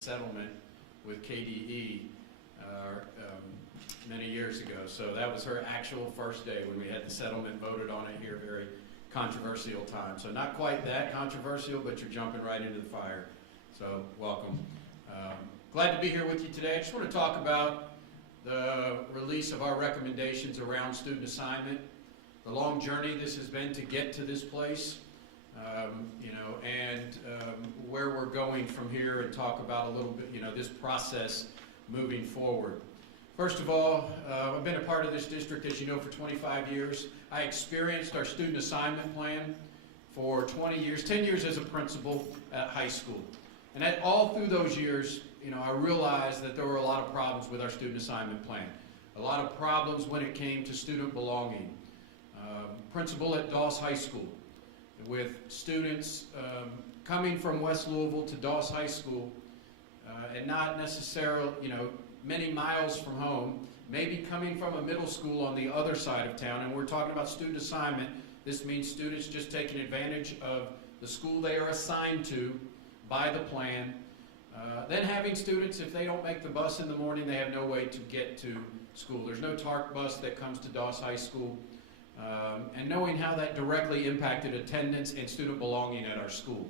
settlement with KDE many years ago. So that was her actual first day when we had the settlement voted on it here, very controversial time. So not quite that controversial, but you're jumping right into the fire. So welcome. Glad to be here with you today. I just want to talk about the release of our recommendations around student assignment, the long journey this has been to get to this place, and where we're going from here, and talk about a little bit, this process moving forward. First of all, I've been a part of this district, as you know, for 25 years. I experienced our student assignment plan for 20 years, 10 years as a principal at high school. And all through those years, I realized that there were a lot of problems with our student assignment plan. A lot of problems when it came to student belonging. Principal at Doss High School, with students coming from West Louisville to Doss High School, and not necessarily, many miles from home, maybe coming from a middle school on the other side of town. And we're talking about student assignment. This means students just taking advantage of the school they are assigned to by the plan. Then having students, if they don't make the bus in the morning, they have no way to get to school. There's no TARC bus that comes to Doss High School. And knowing how that directly impacted attendance and student belonging at our school.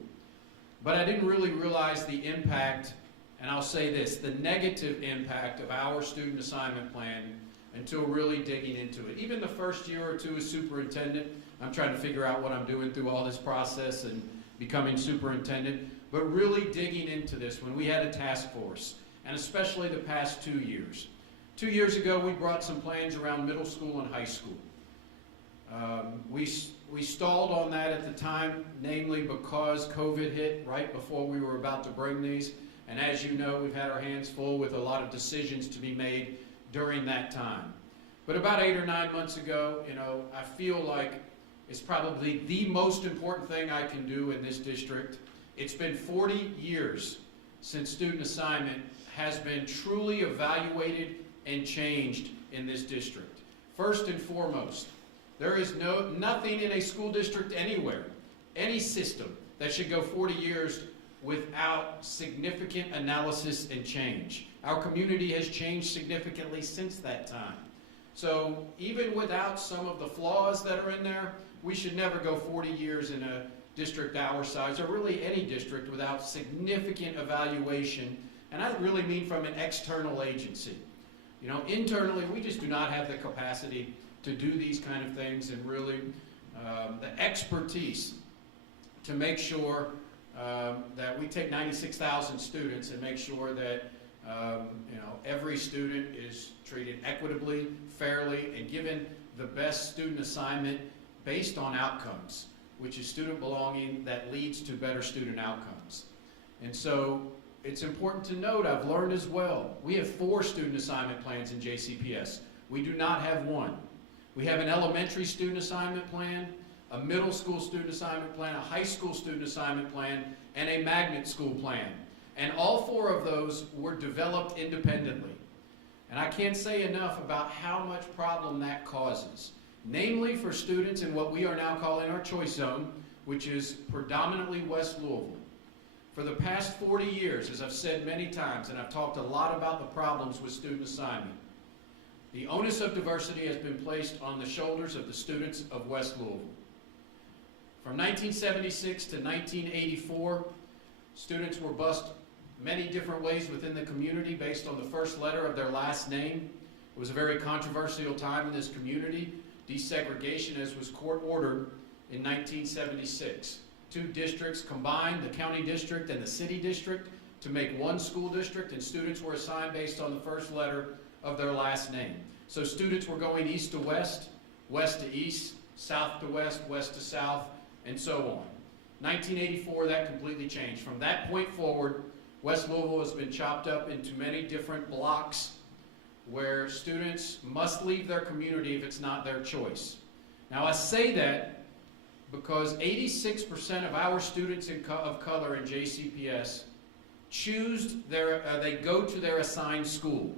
But I didn't really realize the impact, and I'll say this, the negative impact of our student assignment plan until really digging into it. Even the first year or two as superintendent, I'm trying to figure out what I'm doing through all this process and becoming superintendent, but really digging into this when we had a task force, and especially the past 2 years. 2 years ago, we brought some plans around middle school and high school. We stalled on that at the time, namely because COVID hit right before we were about to bring these. And as you know, we've had our hands full with a lot of decisions to be made during that time. But about 8 or 9 months ago, I feel like it's probably the most important thing I can do in this district. It's been 40 years since student assignment has been truly evaluated and changed in this district. First and foremost, there is nothing in a school district anywhere, any system, that should go 40 years without significant analysis and change. Our community has changed significantly since that time. So even without some of the flaws that are in there, we should never go 40 years in a district our size, or really any district, without significant evaluation. And I really mean from an external agency. Internally, we just do not have the capacity to do these kind of things, and really the expertise to make sure that we take 96,000 students and make sure that every student is treated equitably, fairly, and given the best student assignment based on outcomes, which is student belonging that leads to better student outcomes. And so it's important to note, I've learned as well, we have 4 student assignment plans in JCPS. We do not have one. We have an elementary student assignment plan, a middle school student assignment plan, a high school student assignment plan, and a magnet school plan. And all 4 of those were developed independently. And I can't say enough about how much problem that causes, namely for students in what we are now calling our choice zone, which is predominantly West Louisville. For the past 40 years, as I've said many times, and I've talked a lot about the problems with student assignment, the onus of diversity has been placed on the shoulders of the students of West Louisville. From 1976 to 1984, students were bused many different ways within the community based on the first letter of their last name. It was a very controversial time in this community. Desegregation, as was court ordered in 1976. 2 districts combined, the county district and the city district, to make one school district, and students were assigned based on the first letter of their last name. So students were going east to west, west to east, south to west, west to south, and so on. 1984, that completely changed. From that point forward, West Louisville has been chopped up into many different blocks where students must leave their community if it's not their choice. Now I say that because 86% of our students of color in JCPS they go to their assigned school.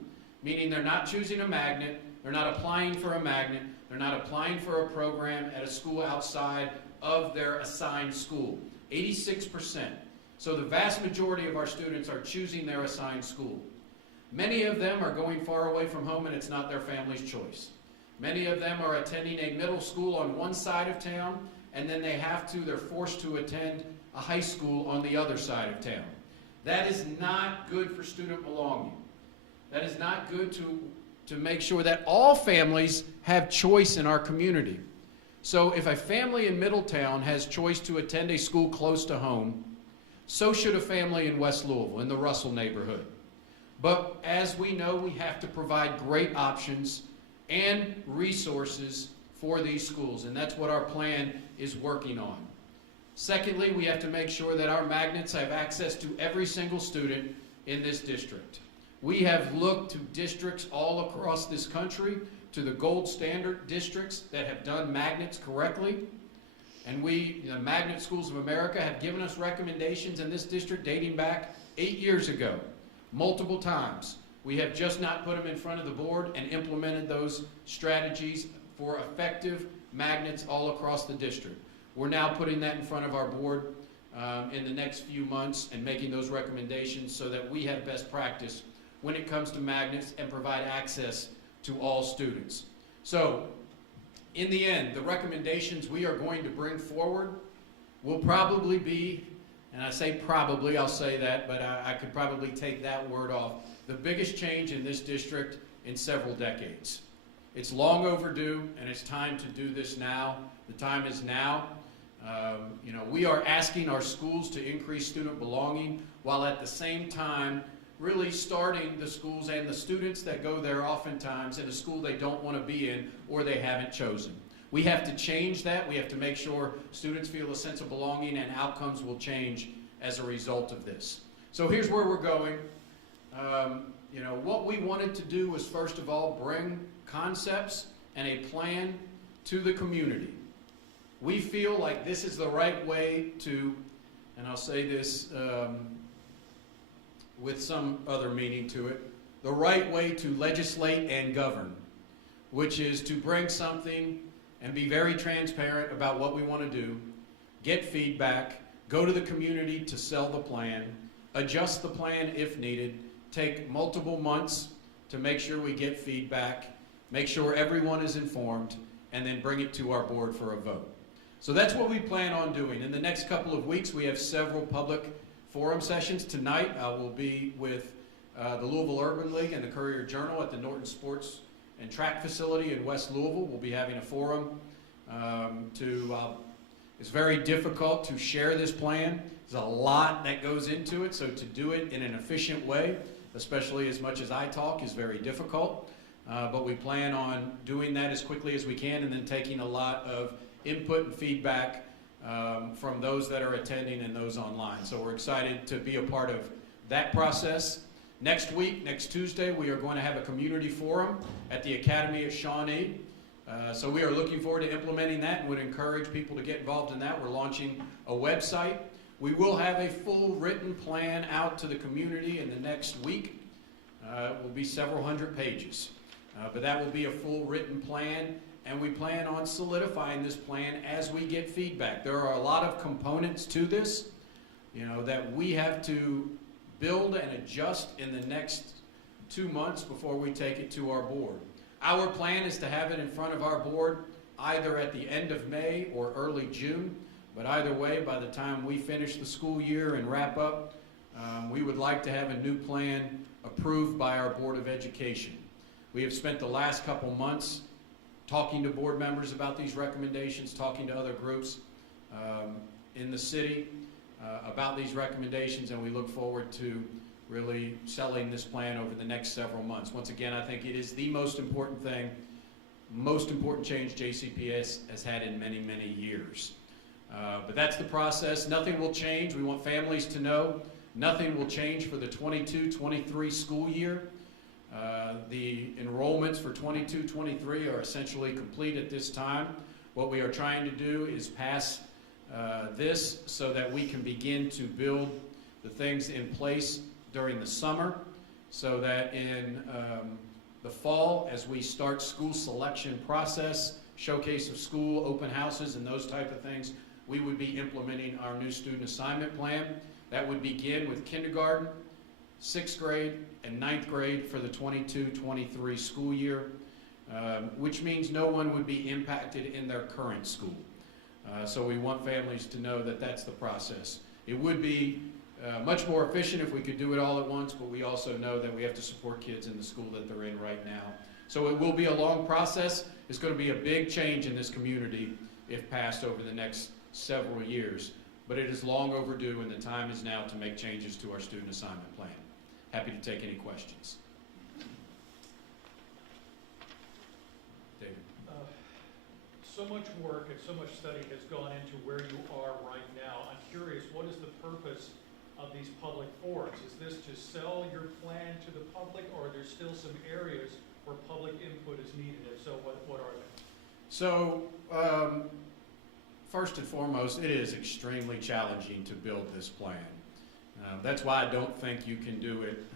Meaning they're not choosing a magnet, they're not applying for a magnet, they're not applying for a program at a school outside of their assigned school. 86%. So the vast majority of our students are choosing their assigned school. Many of them are going far away from home and it's not their family's choice. Many of them are attending a middle school on one side of town, and then they're forced to attend a high school on the other side of town. That is not good for student belonging. That is not good to make sure that all families have choice in our community. So if a family in Middletown has choice to attend a school close to home, so should a family in West Louisville, in the Russell neighborhood. But as we know, we have to provide great options and resources for these schools, and that's what our plan is working on. Secondly, we have to make sure that our magnets have access to every single student in this district. We have looked to districts all across this country, to the gold standard districts that have done magnets correctly, and we, the Magnet Schools of America, have given us recommendations in this district dating back 8 years ago, multiple times. We have just not put them in front of the board and implemented those strategies for effective magnets all across the district. We're now putting that in front of our board in the next few months and making those recommendations so that we have best practice when it comes to magnets and provide access to all students. So, in the end, the recommendations we are going to bring forward will probably be, and I say probably, I'll say that, but I could probably take that word off, the biggest change in this district in several decades. It's long overdue, and it's time to do this now. The time is now. We are asking our schools to increase student belonging while at the same time really starting the schools and the students that go there oftentimes in a school they don't want to be in or they haven't chosen. We have to change that. We have to make sure students feel a sense of belonging and outcomes will change as a result of this. So here's where we're going. What we wanted to do was first of all bring concepts and a plan to the community. We feel like this is the right way to, and I'll say this with some other meaning to it, the right way to legislate and govern, which is to bring something and be very transparent about what we want to do, get feedback, go to the community to sell the plan, adjust the plan if needed, take multiple months to make sure we get feedback, make sure everyone is informed, and then bring it to our board for a vote. So that's what we plan on doing. In the next couple of weeks, we have several public forum sessions. Tonight, I will be with the Louisville Urban League and the Courier-Journal at the Norton Sports and Track Facility in West Louisville. We'll be having a forum it's very difficult to share this plan. There's a lot that goes into it, so to do it in an efficient way, especially as much as I talk, is very difficult. But we plan on doing that as quickly as we can and then taking a lot of input and feedback from those that are attending and those online. So we're excited to be a part of that process. Next week, next Tuesday, we are going to have a community forum at the Academy at Shawnee. So we are looking forward to implementing that and would encourage people to get involved in that. We're launching a website. We will have a full written plan out to the community in the next week. It will be several hundred pages. But that will be a full written plan, and we plan on solidifying this plan as we get feedback. There are a lot of components to this, that we have to build and adjust in the next 2 months before we take it to our board. Our plan is to have it in front of our board either at the end of May or early June, but either way, by the time we finish the school year and wrap up, we would like to have a new plan approved by our Board of Education. We have spent the last couple months talking to board members about these recommendations, talking to other groups in the city about these recommendations, and we look forward to really selling this plan over the next several months. Once again, I think it is the most important thing, most important change JCPS has had in many, many years. But that's the process. Nothing will change. We want families to know nothing will change for the 22-23 school year. The enrollments for 22-23 are essentially complete at this time. What we are trying to do is pass this so that we can begin to build the things in place during the summer, so that in the fall, as we start school selection process, showcase of school, open houses, and those type of things, we would be implementing our new student assignment plan. That would begin with kindergarten, 6th grade, and 9th grade for the 22-23 school year, which means no one would be impacted in their current school. So we want families to know that that's the process. It would be much more efficient if we could do it all at once, but we also know that we have to support kids in the school that they're in right now. So it will be a long process. It's going to be a big change in this community if passed over the next several years. But it is long overdue, and the time is now to make changes to our student assignment plan. Happy to take any questions. David. So much work and so much study has gone into where you are right now. I'm curious, what is the purpose of these public forums? Is this to sell your plan to the public, or are there still some areas where public input is needed? If so, what are they? So, first and foremost, it is extremely challenging to build this plan. That's why I don't think you can do it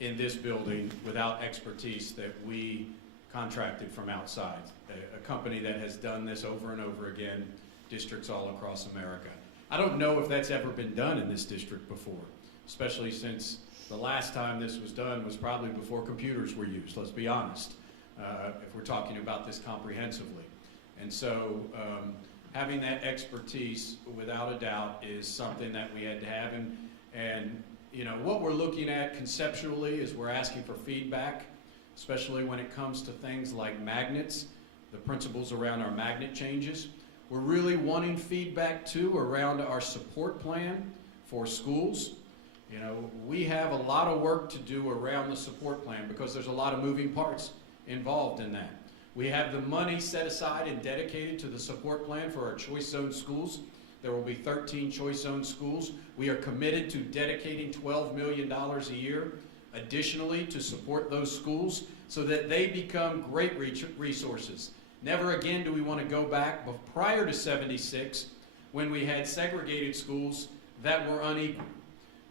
in this building without expertise that we contracted from outside. A company that has done this over and over again, districts all across America. I don't know if that's ever been done in this district before, especially since the last time this was done was probably before computers were used, let's be honest, if we're talking about this comprehensively. And so having that expertise, without a doubt, is something that we had to have. And you know, what we're looking at conceptually is we're asking for feedback, especially when it comes to things like magnets, the principles around our magnet changes. We're really wanting feedback too around our support plan for schools. You know, we have a lot of work to do around the support plan because there's a lot of moving parts involved in that. We have the money set aside and dedicated to the support plan for our choice zone schools. There will be 13 choice zone schools. We are committed to dedicating $12 million a year additionally to support those schools so that they become great resources. Never again do we want to go back prior to '76 when we had segregated schools that were unequal.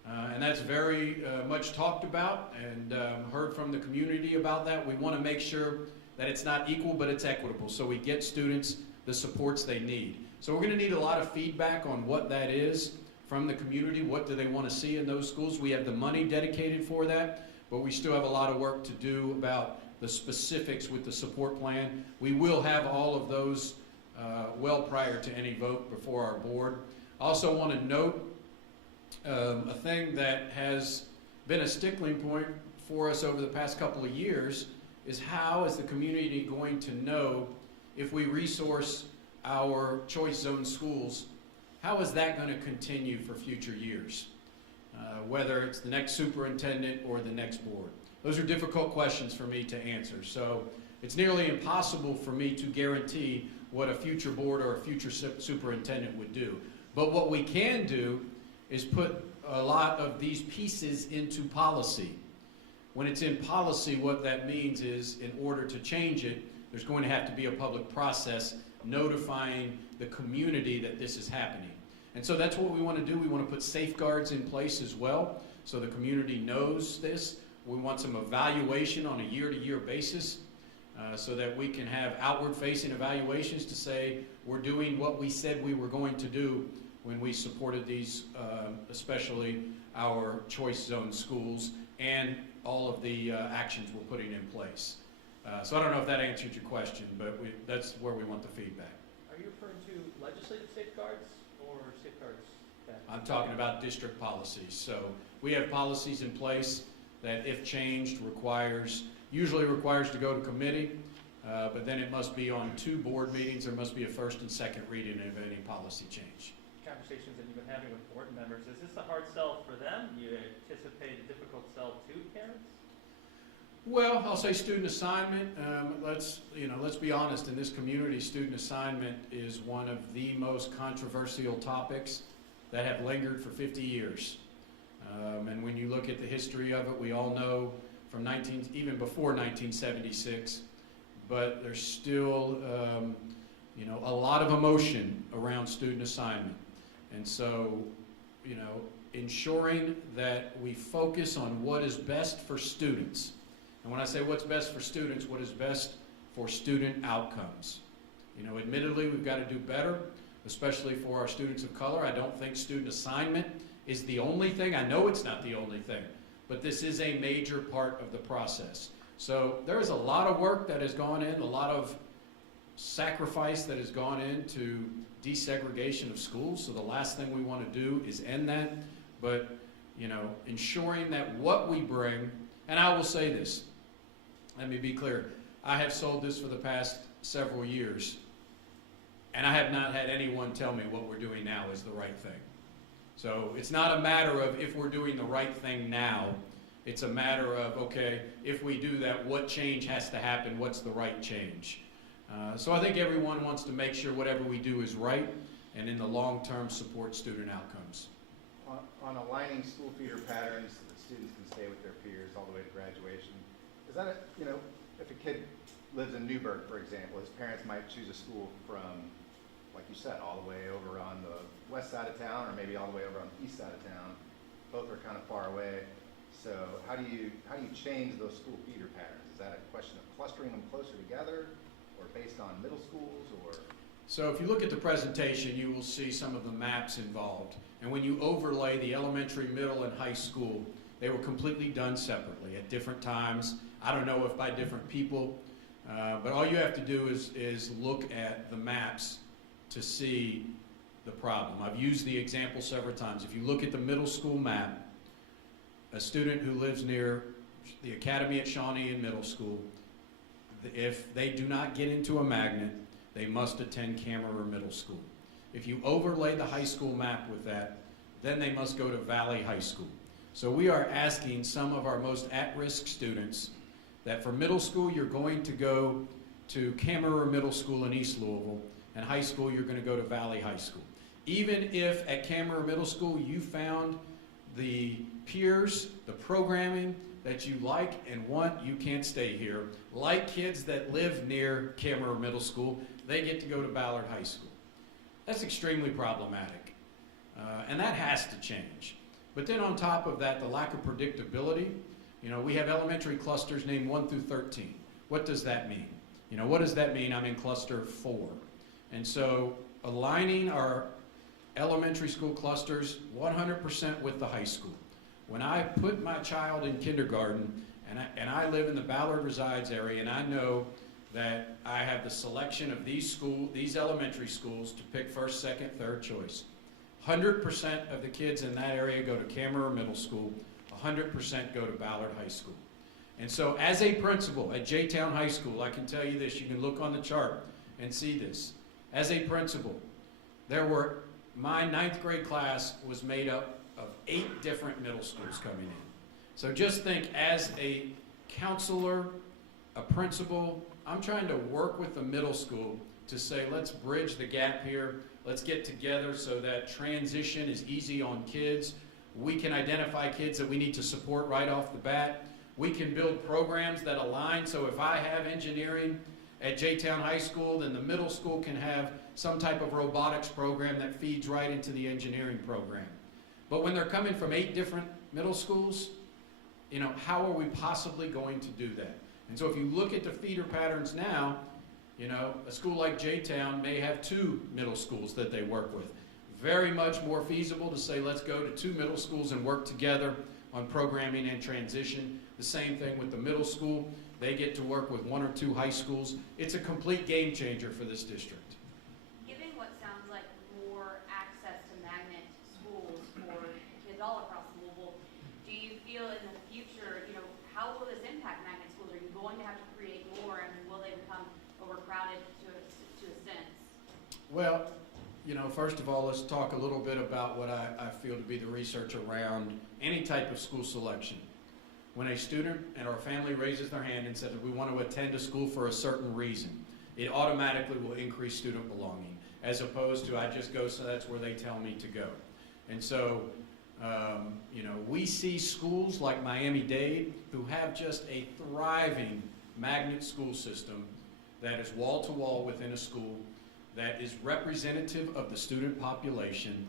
And that's very much talked about and heard from the community about that. We want to make sure that it's not equal, but it's equitable, so we get students the supports they need. So we're going to need a lot of feedback on what that is from the community. What do they want to see in those schools? We have the money dedicated for that, but we still have a lot of work to do about the specifics with the support plan. We will have all of those well prior to any vote before our board. I also want to note a thing that has been a stickling point for us over the past couple of years is how is the community going to know if we resource our choice zone schools, how is that going to continue for future years, whether it's the next superintendent or the next board? Those are difficult questions for me to answer. So it's nearly impossible for me to guarantee what a future board or a future superintendent would do. But what we can do is put a lot of these pieces into policy. When it's in policy, what that means is in order to change it, there's going to have to be a public process notifying the community that this is happening. And so that's what we want to do. We want to put safeguards in place as well so the community knows this. We want some evaluation on a year-to-year basis so that we can have outward-facing evaluations to say we're doing what we said we were going to do when we supported these, especially our choice zone schools and all of the actions we're putting in place. So I don't know if that answered your question, but that's where we want the feedback. Are you referring to legislative safeguards or safeguards that... I'm talking about district policies. So we have policies in place that if changed usually requires to go to committee, but then it must be on 2 board meetings. There must be a first and second reading of any policy change. Conversations that you've been having with board members, is this a hard sell for them? Do you anticipate a difficult sell to parents? Well, I'll say student assignment. Let's be honest. In this community, student assignment is one of the most controversial topics that have lingered for 50 years. And when you look at the history of it, we all know from even before 1976, but there's still a lot of emotion around student assignment. And so, ensuring that we focus on what is best for students. And when I say what's best for students, what is best for student outcomes. Admittedly, we've got to do better, especially for our students of color. I don't think student assignment is the only thing. I know it's not the only thing, but this is a major part of the process. So there is a lot of work that has gone in, a lot of sacrifice that has gone into desegregation of schools. So the last thing we want to do is end that. But, you know, ensuring that what we bring, and I will say this, let me be clear, I have sold this for the past several years, and I have not had anyone tell me what we're doing now is the right thing. So it's not a matter of if we're doing the right thing now. It's a matter of, okay, if we do that, what change has to happen? What's the right change? So I think everyone wants to make sure whatever we do is right and in the long term support student outcomes. On aligning school feeder patterns so that students can stay with their peers all the way to graduation, is that, if a kid lives in Newburgh, for example, his parents might choose a school from, like you said, all the way over on the west side of town or maybe all the way over on the east side of town. Both are kind of far away. So how do you change those school feeder patterns? Is that a question of clustering them closer together or based on middle schools or? So if you look at the presentation, you will see some of the maps involved. And when you overlay the elementary, middle, and high school, they were completely done separately at different times. I don't know if by different people, but all you have to do is look at the maps to see the problem. I've used the example several times. If you look at the middle school map, a student who lives near the Academy at Shawnee in middle school, if they do not get into a magnet, they must attend Camerer Middle School. If you overlay the high school map with that, then they must go to Valley High School. So we are asking some of our most at-risk students that for middle school, you're going to go to Camerer Middle School in East Louisville, and high school, you're going to go to Valley High School. Even if at Camerer Middle School you found the peers, the programming that you like and want, you can't stay here. Like kids that live near Camerer Middle School, they get to go to Ballard High School. That's extremely problematic, and that has to change. But then on top of that, the lack of predictability. We have elementary clusters named 1 through 13. What does that mean? What does that mean? I'm in cluster 4. And so aligning our elementary school clusters 100% with the high school. When I put my child in kindergarten, and I live in the Ballard Resides area, and I know that I have the selection of these elementary schools to pick first, second, third choice. 100% of the kids in that area go to Camerer Middle School. 100% go to Ballard High School. And so as a principal at J-Town High School, I can tell you this, you can look on the chart and see this. As a principal, my 9th grade class was made up of 8 different middle schools coming in. So just think, as a counselor, a principal, I'm trying to work with the middle school to say, let's bridge the gap here. Let's get together so that transition is easy on kids. We can identify kids that we need to support right off the bat. We can build programs that align. So if I have engineering at J-Town High School, then the middle school can have some type of robotics program that feeds right into the engineering program. But when they're coming from 8 different middle schools, how are we possibly going to do that? And so if you look at the feeder patterns now, a school like J-Town may have 2 middle schools that they work with. Very much more feasible to say, let's go to 2 middle schools and work together on programming and transition. The same thing with the middle school. They get to work with 1 or 2 high schools. It's a complete game changer for this district. Given what sounds like more access to magnet schools for kids all across Louisville, do you feel in the future, how will this impact magnet schools? Are you going to have to create more, and will they become overcrowded to a sense? Well, first of all, let's talk a little bit about what I feel to be the research around any type of school selection. When a student and our family raises their hand and says that we want to attend a school for a certain reason, it automatically will increase student belonging, as opposed to I just go so that's where they tell me to go. And so, we see schools like Miami-Dade who have just a thriving magnet school system that is wall-to-wall within a school, that is representative of the student population,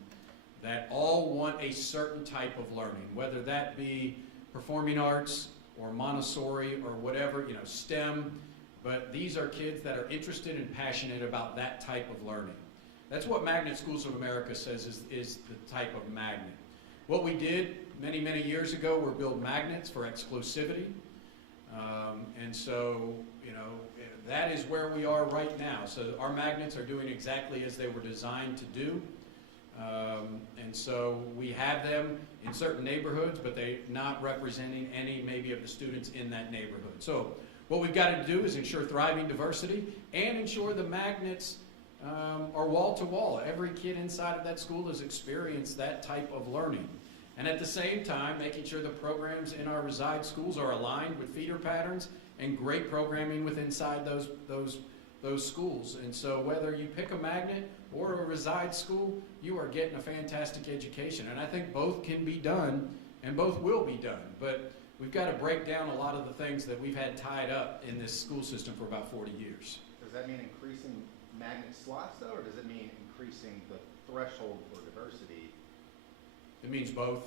that all want a certain type of learning, whether that be performing arts or Montessori or whatever, STEM, but these are kids that are interested and passionate about that type of learning. That's what Magnet Schools of America says is the type of magnet. What we did many, many years ago were build magnets for exclusivity. And so, you know, that is where we are right now. So our magnets are doing exactly as they were designed to do. And so we have them in certain neighborhoods, but they're not representing any maybe of the students in that neighborhood. So what we've got to do is ensure thriving diversity and ensure the magnets are wall to wall. Every kid inside of that school has experienced that type of learning. And at the same time, making sure the programs in our reside schools are aligned with feeder patterns and great programming within inside those schools. And so whether you pick a magnet or a reside school, you are getting a fantastic education. And I think both can be done and both will be done. But we've got to break down a lot of the things that we've had tied up in this school system for about 40 years. Does that mean increasing magnet slots though, or does it mean increasing the threshold for diversity? It means both.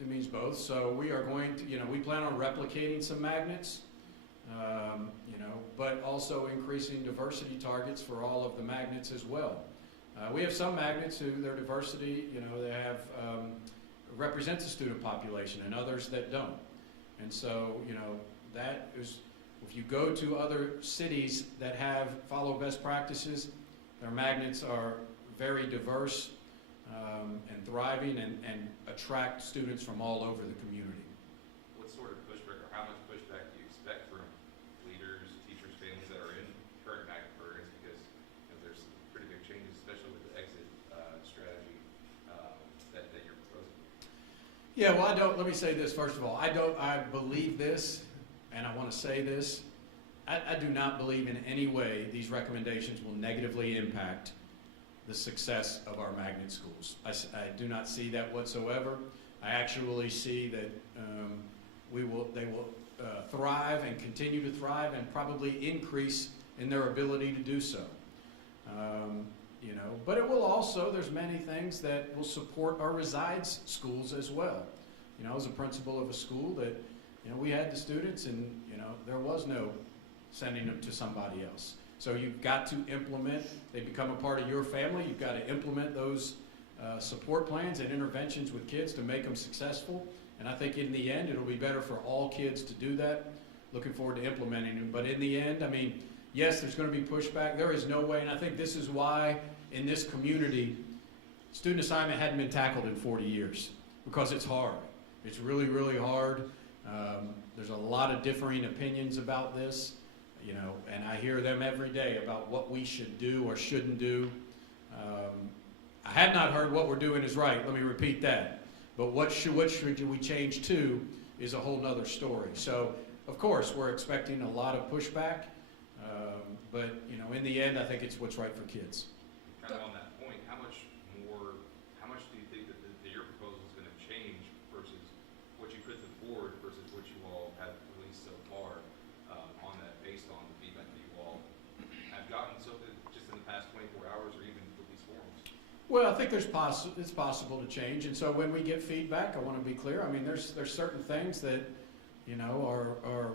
It means both. So we are going to, we plan on replicating some magnets, but also increasing diversity targets for all of the magnets as well. We have some magnets who their diversity, they have represents the student population and others that don't. And so, that is, if you go to other cities that follow best practices, their magnets are very diverse and thriving and attract students from all over the community. What sort of pushback or how much pushback do you expect from leaders, teachers, families that are in current magnet programs? Because there's some pretty big changes, especially with the exit strategy that you're proposing. Yeah, well, let me say this first of all. I believe this, and I want to say this. I do not believe in any way these recommendations will negatively impact the success of our magnet schools. I do not see that whatsoever. I actually see that they will thrive and continue to thrive and probably increase in their ability to do so. But it will also, there's many things that will support our resides schools as well. As a principal of a school that, we had the students and, there was no sending them to somebody else. So you've got to implement, they become a part of your family, you've got to implement those support plans and interventions with kids to make them successful. And I think in the end, it'll be better for all kids to do that. Looking forward to implementing them. But in the end, yes, there's going to be pushback. There is no way, and I think this is why in this community, student assignment hadn't been tackled in 40 years, because it's hard. It's really, really hard. There's a lot of differing opinions about this. And I hear them every day about what we should do or shouldn't do. I have not heard what we're doing is right. Let me repeat that. But what should we change to is a whole nother story. So, of course, we're expecting a lot of pushback. But, in the end, I think it's what's right for kids. Kind of on that point, how much do you think that your proposal is going to change versus what you put to the board versus what you all have released so far on that, based on the feedback that you all have gotten so that just in the past 24 hours or even with these forums? Well, I think it's possible to change. And so when we get feedback, I want to be clear. There's certain things that, are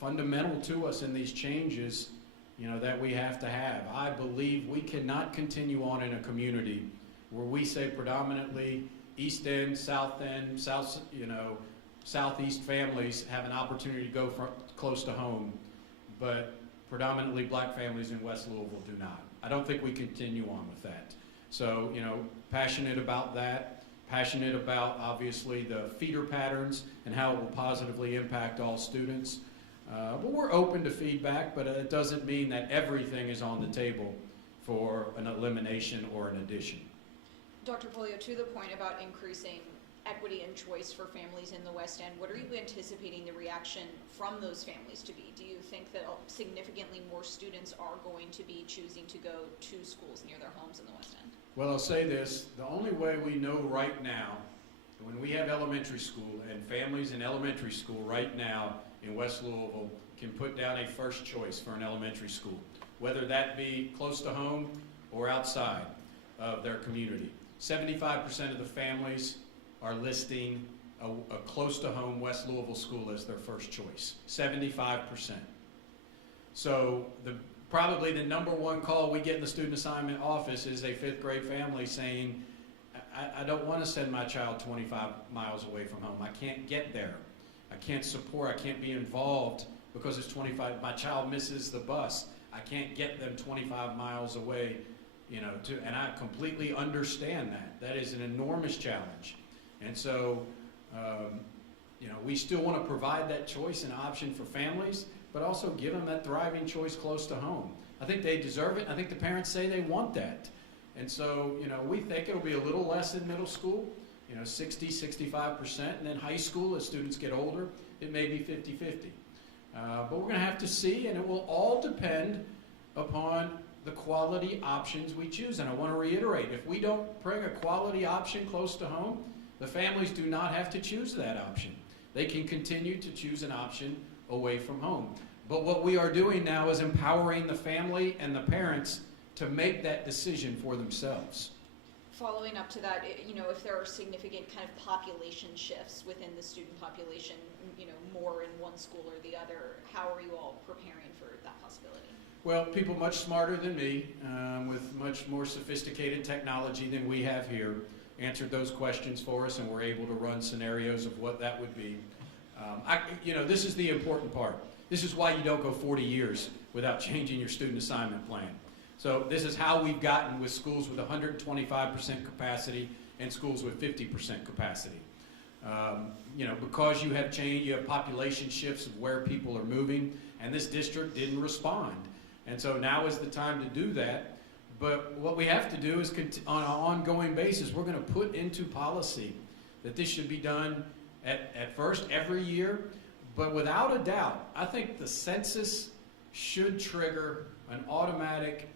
fundamental to us in these changes, that we have to have. I believe we cannot continue on in a community where we say predominantly East End, South End, Southeast families have an opportunity to go close to home, but predominantly black families in West Louisville do not. I don't think we continue on with that. So, passionate about that, passionate about, obviously, the feeder patterns and how it will positively impact all students. But we're open to feedback, but it doesn't mean that everything is on the table for an elimination or an addition. Dr. Pollio, to the point about increasing equity and choice for families in the West End, what are you anticipating the reaction from those families to be? Do you think that significantly more students are going to be choosing to go to schools near their homes in the West End? Well, I'll say this. The only way we know right now, when we have elementary school and families in elementary school right now in West Louisville can put down a first choice for an elementary school, whether that be close to home or outside of their community. 75% of the families are listing a close-to-home West Louisville school as their first choice. 75%. So probably the number one call we get in the student assignment office is a fifth grade family saying, I don't want to send my child 25 miles away from home. I can't get there. I can't support, I can't be involved because it's 25, my child misses the bus. I can't get them 25 miles away, you know, and I completely understand that. That is an enormous challenge. And so, you know, we still want to provide that choice and option for families, but also give them that thriving choice close to home. I think they deserve it. I think the parents say they want that. And so, you know, we think it'll be a little less in middle school, you know, 60, 65%. And then high school, as students get older, it may be 50-50. But we're going to have to see, and it will all depend upon the quality options we choose. And I want to reiterate, if we don't bring a quality option close to home, the families do not have to choose that option. They can continue to choose an option away from home. But what we are doing now is empowering the family and the parents to make that decision for themselves. Following up to that, you know, if there are significant kind of population shifts within the student population, you know, more in one school or the other, how are you all preparing for that possibility? Well, people much smarter than me, with much more sophisticated technology than we have here, answered those questions for us, and were able to run scenarios of what that would be. You know, this is the important part. This is why you don't go 40 years without changing your student assignment plan. So this is how we've gotten with schools with 125% capacity and schools with 50% capacity. You know, because you have change, you have population shifts of where people are moving, and this district didn't respond. And so now is the time to do that. But what we have to do is, on an ongoing basis, we're going to put into policy that this should be done at first every year. But without a doubt, I think the census should trigger an automatic,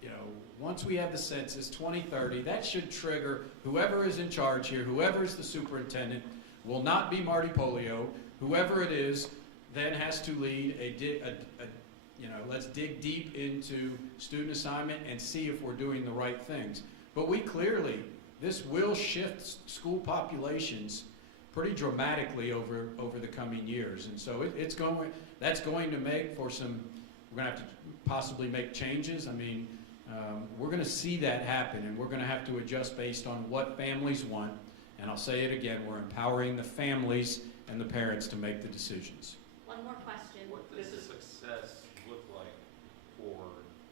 you know, once we have the census, 2030, that should trigger whoever is in charge here, whoever is the superintendent, will not be Marty Pollio. Whoever it is then has to lead you know, let's dig deep into student assignment and see if we're doing the right things. But we clearly, this will shift school populations pretty dramatically over the coming years. And so that's going to make for some, we're going to have to possibly make changes. I mean, we're going to see that happen, and we're going to have to adjust based on what families want. And I'll say it again, we're empowering the families and the parents to make the decisions. One more question. What does success look like for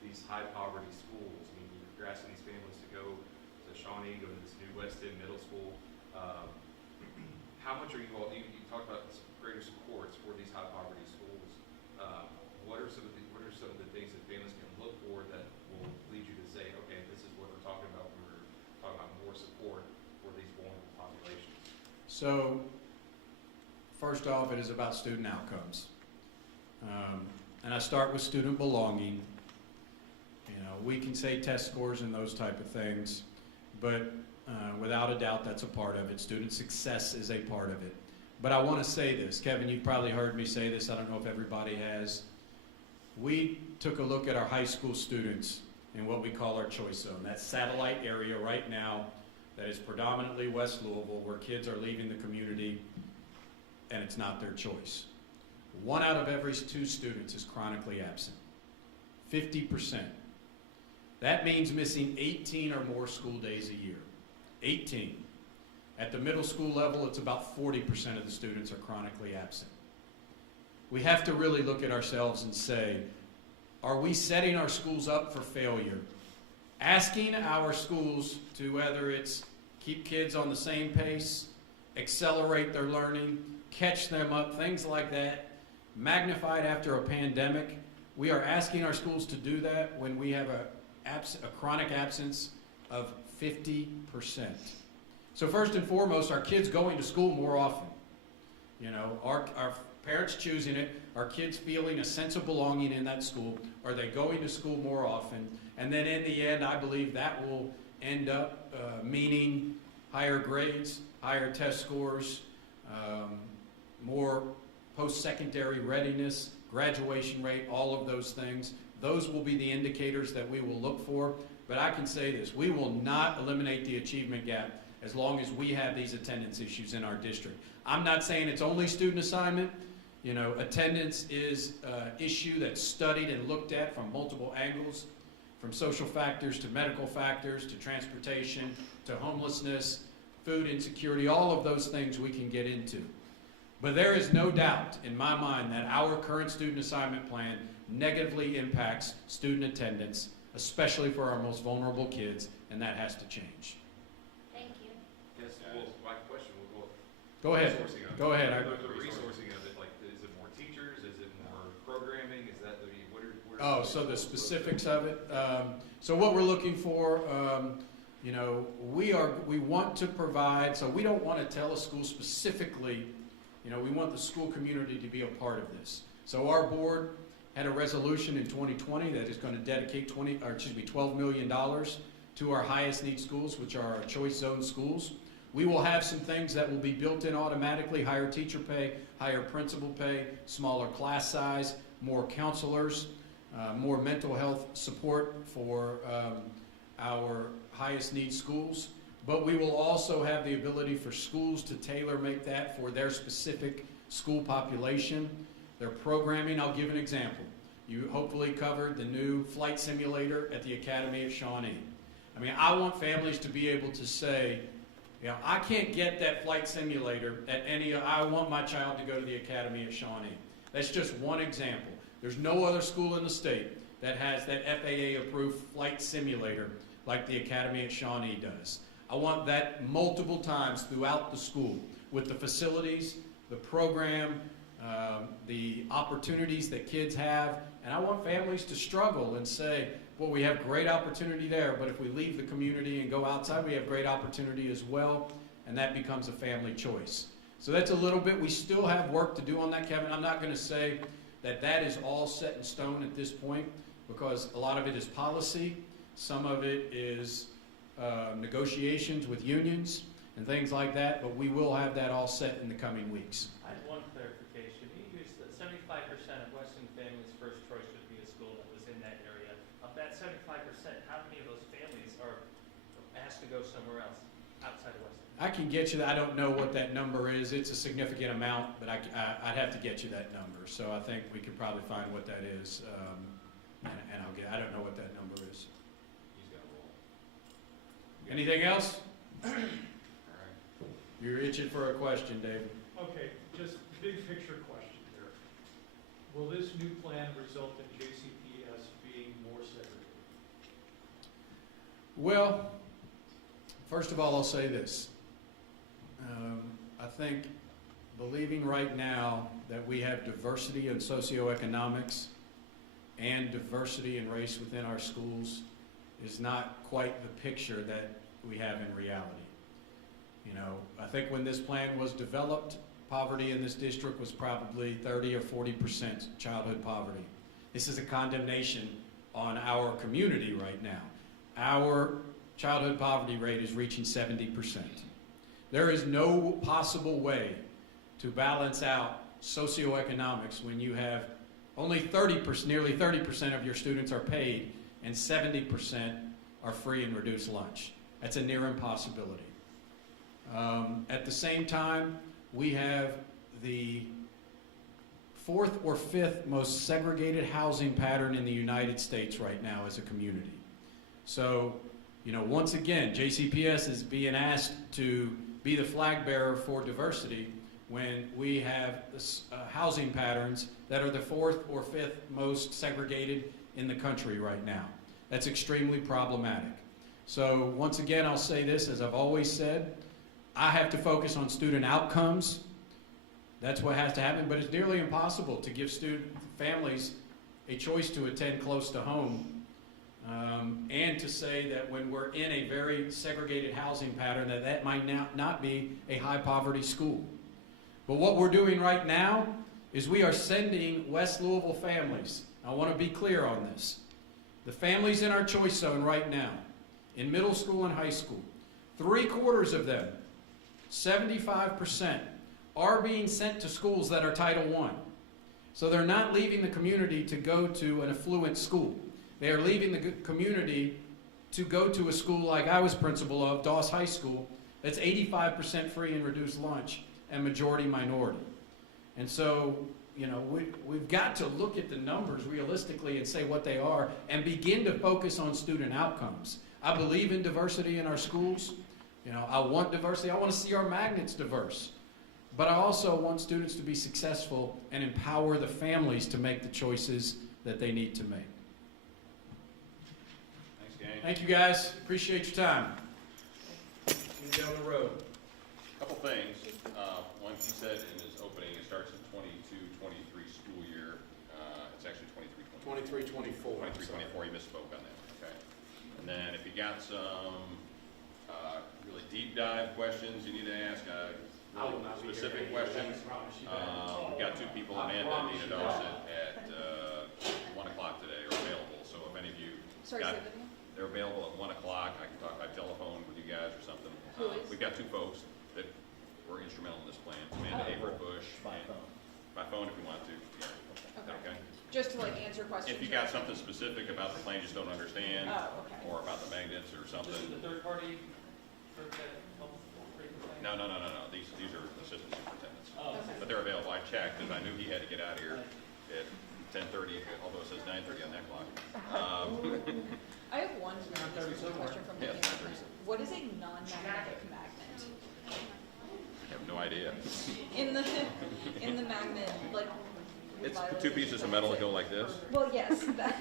these high poverty schools? I mean, you're asking these families to go to Shawnee, go to this new West End Middle School. How much are you all, you talked about greater supports for these high poverty schools. What are some of the things that families can look for that will lead you to say, okay, this is what we're talking about. We're talking about more support for these vulnerable populations. So, first off, it is about student outcomes. And I start with student belonging. You know, we can say test scores and those type of things, but without a doubt, that's a part of it. Student success is a part of it. But I want to say this. Kevin, you've probably heard me say this. I don't know if everybody has. We took a look at our high school students in what we call our choice zone. That satellite area right now that is predominantly West Louisville, where kids are leaving the community and it's not their choice. 1 out of every 2 students is chronically absent. 50%. That means missing 18 or more school days a year. 18. At the middle school level, it's about 40% of the students are chronically absent. We have to really look at ourselves and say, are we setting our schools up for failure? Asking our schools to, whether it's keep kids on the same pace, accelerate their learning, catch them up, things like that, magnified after a pandemic. We are asking our schools to do that when we have a chronic absence of 50%. So first and foremost, our kids going to school more often. You know, our parents choosing it, our kids feeling a sense of belonging in that school. Are they going to school more often? And then in the end, I believe that will end up meaning higher grades, higher test scores, more post-secondary readiness, graduation rate, all of those things. Those will be the indicators that we will look for. But I can say this, we will not eliminate the achievement gap as long as we have these attendance issues in our district. I'm not saying it's only student assignment. You know, attendance is an issue that's studied and looked at from multiple angles from social factors to medical factors to transportation to homelessness, food insecurity, all of those things we can get into. But there is no doubt in my mind that our current student assignment plan negatively impacts student attendance, especially for our most vulnerable kids, and that has to change. Thank you. Yes, well, my question will go. Go ahead. Resourcing of it. Go ahead. The resourcing of it, like, is it more teachers? Is it more programming? Is that Oh, so the specifics of it. So what we're looking for, you know, we want to provide, so we don't want to tell a school specifically, you know, we want the school community to be a part of this. So our board had a resolution in 2020 that is going to dedicate $12 million to our highest need schools, which are our choice zone schools. We will have some things that will be built in automatically: higher teacher pay, higher principal pay, smaller class size, more counselors, more mental health support for our highest need schools. But we will also have the ability for schools to tailor make that for their specific school population. Their programming, I'll give an example. You hopefully covered the new flight simulator at the Academy at Shawnee. I mean, I want families to be able to say, you know, I can't get that flight simulator at I want my child to go to the Academy at Shawnee. That's just one example. There's no other school in the state that has that FAA-approved flight simulator like the Academy at Shawnee does. I want that multiple times throughout the school with the facilities, the program, the opportunities that kids have. And I want families to struggle and say, well, we have great opportunity there, but if we leave the community and go outside, we have great opportunity as well, and that becomes a family choice. So that's a little bit. We still have work to do on that, Kevin. I'm not going to say that that is all set in stone at this point, because a lot of it is policy. Some of it is negotiations with unions and things like that, but we will have that all set in the coming weeks. I have one clarification. You used that 75% of Weston families' first choice would be a school that was in that area. Of that 75%, how many of those families are asked to go somewhere else outside of Weston? I can get you that. I don't know what that number is. It's a significant amount, but I'd have to get you that number. So I think we could probably find what that is, and I don't know what that number is. He's got a roll. Anything else? All right. You're itching for a question, David. Okay, just big picture question here. Will this new plan result in JCPS being more segregated? Well, first of all, I'll say this. I think believing right now that we have diversity in socioeconomics and diversity in race within our schools is not quite the picture that we have in reality. You know, I think when this plan was developed, poverty in this district was probably 30 or 40% childhood poverty. This is a condemnation on our community right now. Our childhood poverty rate is reaching 70%. There is no possible way to balance out socioeconomics when you have only nearly 30% of your students are paid and 70% are free and reduced lunch. That's a near impossibility. At the same time, we have the 4th or 5th most segregated housing pattern in the United States right now as a community. So, you know, once again, JCPS is being asked to be the flag bearer for diversity when we have housing patterns that are the 4th or 5th most segregated in the country right now. That's extremely problematic. So once again, I'll say this, as I've always said, I have to focus on student outcomes. That's what has to happen, but it's nearly impossible to give families a choice to attend close to home, and to say that when we're in a very segregated housing pattern that might not be a high poverty school. But what we're doing right now is we are sending West Louisville families. I want to be clear on this. The families in our choice zone right now, in middle school and high school, 3/4 of them, 75%, are being sent to schools that are Title I. So they're not leaving the community to go to an affluent school. They are leaving the community to go to a school like I was principal of, Doss High School, that's 85% free and reduced lunch and majority minority. And so you know, we've got to look at the numbers realistically and say what they are and begin to focus on student outcomes. I believe in diversity in our schools. You know, I want diversity. I want to see our magnets diverse. But I also want students to be successful and empower the families to make the choices that they need to make. Thanks, gang. Thank you, guys. Appreciate your time. See you down the road. Couple things. One, he said in his opening, it starts in 22-23 school year. It's actually 23-24. 23-24, he misspoke on that, okay. And then if you got some really deep dive questions you need to ask, really specific questions, we've got two people, Amanda and Nina Dawson, at 1 o'clock today are available. So if any of you Sorry, got, say that again? they're available at 1 o'clock, I can talk by telephone with you guys or something. Who is? We've got two folks that were instrumental in this plan, Amanda Averett Bush. By phone. By phone if you want to, yeah. Okay. Just to like answer questions. If you got something specific about the plan you just don't understand, Oh, okay. or about the magnets or something. This is the third party, No. These are assistant superintendents. Oh, Okay. But they're available. I checked because I knew he had to get out of here at 10:30, although it says 9:30 on that clock. I have one question from the Yeah, internet. What is a non-magnetic magnet? I have no idea. In the magnet, like. It's two pieces of metal that go like this. Well, yes, that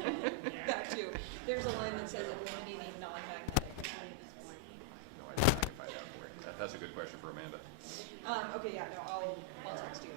too. There's a line that says eliminating non-magnetic magnets. No idea. I can find out for you. That's a good question for Amanda. Okay, yeah, no, I'll text you.